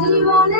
জীবনে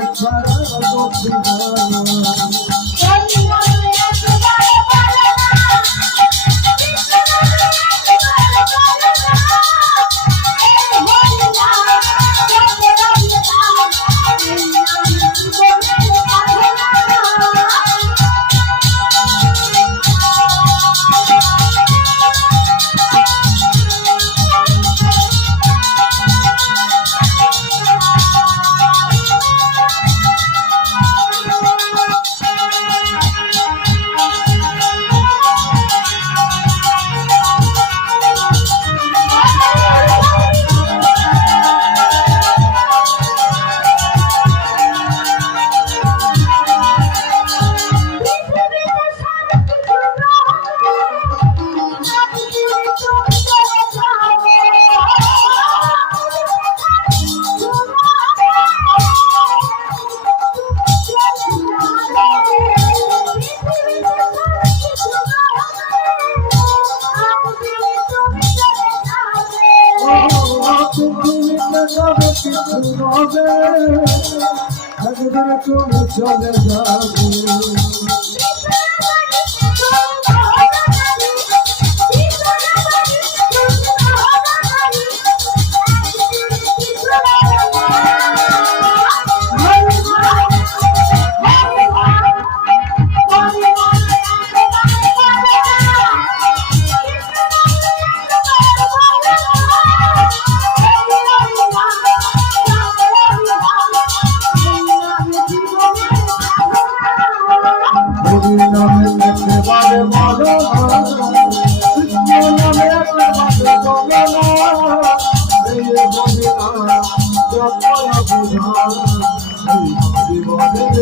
I'm you. যাবে তুমি চলে যাবে। জীবনের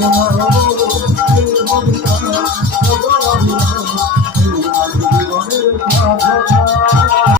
Oh,